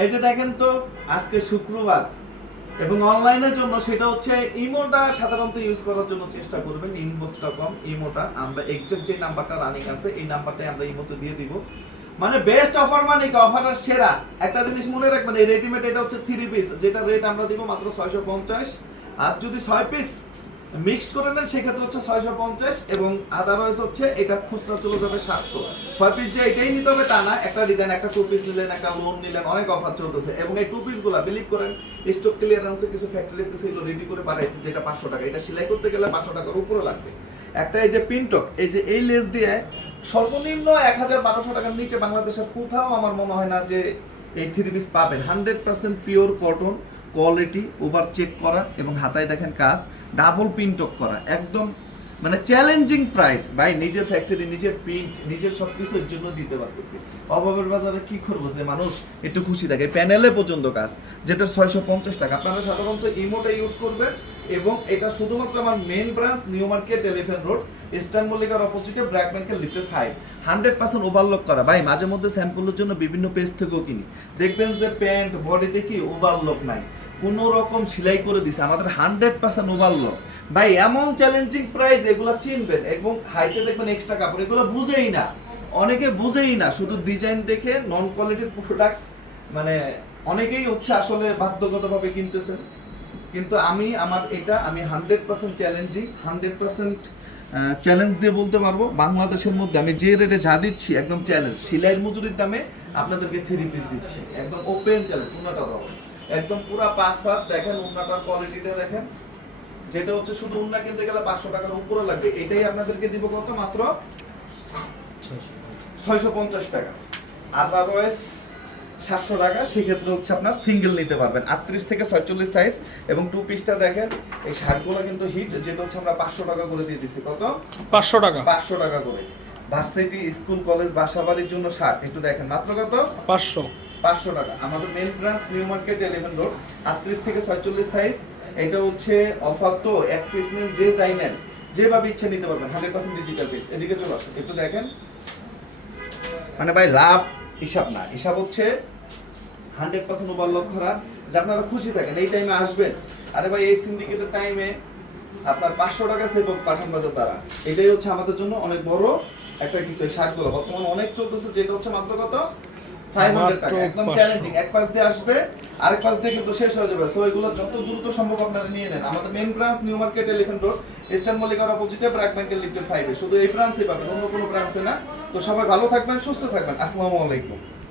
এই যে দেখেন তো, আজকে শুক্রবার, এবং অনলাইনের জন্য সেটা হচ্ছে ইমোটা সাধারণত ইউজ করার জন্য চেষ্টা করবেন ইনবক্স ডট কম ইমোটা আমরা এক্সাক্ট যে নাম্বারটা রানিং আছে, এই নাম্বারটাই আমরা ইমোতে দিয়ে দিব। মানে বেস্ট অফার মানে কি? অফার সেরা। একটা জিনিস মনে রাখবেন, এই রেডিমেড এটা হচ্ছে থ্রি পিস যেটা রেট আমরা দিব মাত্র ছয়শো পঞ্চাশ। আর যদি ছয় পিস মিক্সড করে নেন, সেক্ষেত্রে হচ্ছে ছয়শো পঞ্চাশ এবং আদারওয়াইজ হচ্ছে এটা খুচরা চলে যাবে সাতশো। ছয় পিস যে এটাই নিতে হবে তা না, একটা ডিজাইন একটা টু পিস নিলেন, একটা লোন নিলেন, অনেক অফার চলতেছে। এবং এই টু পিসগুলা বিলিভ করেন স্টক ক্লিয়ারেন্সে কিছু ফ্যাক্টরিতে ছিল রেডি করে পাঠাইছে, যেটা পাঁচশো টাকা। এটা সেলাই করতে গেলে পাঁচশো টাকার উপরে লাগবে। একটা এই যে পিনটক এই যে এই লেস দিয়ে সর্বনিম্ন এক হাজার বারোশো টাকার নিচে বাংলাদেশের কোথাও আমার মনে হয় না যে এই থ্রি পিস পাবেন। Hundred percent pure cotton quality over check করা এবং হাতায় দেখেন কাজ ডাবল প্রিন্টক করা, একদম মানে চ্যালেঞ্জিং প্রাইস ভাই, নিজের ফ্যাক্টরি নিজের প্রিন্ট নিজের সব কিছুর জন্য দিতে পারতেছি। অভাবের বাজারে কি করব যে মানুষ একটু খুশি থাকে। প্যানেলে পর্যন্ত কাজ, যেটা ছয়শো পঞ্চাশ টাকা। আপনারা সাধারণত ইমোটা ইউজ করবেন এবং এটা শুধুমাত্র আমার main branch New Market Elephant Road Eastern মল্লিকার অপোজিটে ব্র্যাক ব্যাংকের লিফটের ফাইভ হান্ড্রেড পার্সেন্ট ওভারলক করা। ভাই, মাঝে মধ্যে স্যাম্পলের জন্য বিভিন্ন পেজ থেকেও কিনি। দেখবেন যে প্যান্ট বডিতে কি ওভারলক নাই। কোনো রকম সেলাই করে দিছে। আমাদের হান্ড্রেড পার্সেন্ট ওভারলক ভাই, এমন চ্যালেঞ্জিং প্রাইস এগুলো চিনবেন। এবং হাইতে দেখবেন এক্সট্রা কাপড়। এগুলো বুঝেই না। অনেকে বুঝেই না। শুধু ডিজাইন দেখে নন কোয়ালিটির প্রোডাক্ট মানে অনেকেই হচ্ছে আসলে বাধ্যগতভাবে কিনতেছেন। কিন্তু আমি আমার এটা আমি hundred percent challenging hundred percent challenge দিয়ে বলতে পারব বাংলাদেশের মধ্যে আমি যে রেটে যা দিচ্ছি একদম চ্যালেঞ্জ সিলাইয়ের মজুরির দামে আপনাদেরকে থ্রি পিস দিচ্ছি। একদম ওপেন চ্যালেঞ্জ উন্নাটা দাও। একদম পুরা পাঁচ হাত দেখেন উন্নাটার কোয়ালিটিটা দেখেন। যেটা হচ্ছে শুধু উন্না কিনতে গেলে পাঁচশো টাকার উপরে লাগবে। এটাই আপনাদেরকে দিব কত? মাত্র ছয়শো পঞ্চাশ। টাকা। আদারওয়াইজ সাতশো টাকা সেক্ষেত্রে হচ্ছে আপনার সিঙ্গেল নিতে পারবেন। আটত্রিশ থেকে ছয়চল্লিশ সাইজ এবং টু পিসটা দেখেন এই শার্টগুলো কিন্তু হিট যেটা হচ্ছে আমরা পাঁচশো টাকা করে দিয়ে দিচ্ছি কত? পাঁচশো টাকা। পাঁচশো টাকা করে। ভার্সিটি স্কুল কলেজ বাসা বাড়ির জন্য শার্ট একটু দেখেন মাত্র কত? পাঁচশো। পাঁচশো টাকা। আমাদের main branch New Market Elephant Road আটত্রিশ থেকে ছয়চল্লিশ সাইজ এটা হচ্ছে অফার তো এক পিস নেন যে যাই নেন যেভাবে ইচ্ছে নিতে পারবেন হান্ড্রেড পার্সেন্ট ডিজিটাল পিস এদিকে চলে আসুন একটু দেখেন। মানে ভাই লাভ হিসাব না। হিসাব হচ্ছে হান্ড্রেড পার্সেন্ট ওভারলক করা যে আপনারা খুশি থাকেন এই টাইমে আসবেন। আরে ভাই এই সিন্ডিকেটের টাইমে আপনার পাঁচশো টাকা সেভ পাঠান বাজার দ্বারা। এটাই হচ্ছে আমাদের জন্য অনেক বড় একটা কিছু এই শার্টগুলো। বর্তমানে অনেক চলতেছে যেটা হচ্ছে মাত্র কত? ফাইভ হান্ড্রেড টাকা। একদম চ্যালেঞ্জিং এক পাশ দিয়ে আসবে আরেক পাশ দিয়ে কিন্তু শেষ হয়ে যাবে। সো এগুলো যত দ্রুত সম্ভব আপনারা নিয়ে নেন। আমাদের main branch New Market Elephant Road Eastern মল্লিকার অপোজিটে ব্র্যাক ব্যাংকের লিফটেড ফাইভে শুধু এই ব্রাঞ্চে পাবেন অন্য কোনো ব্রাঞ্চে না। তো সবাই ভালো থাকবেন সুস্থ থাকবেন। আসসালামু আলাইকুম।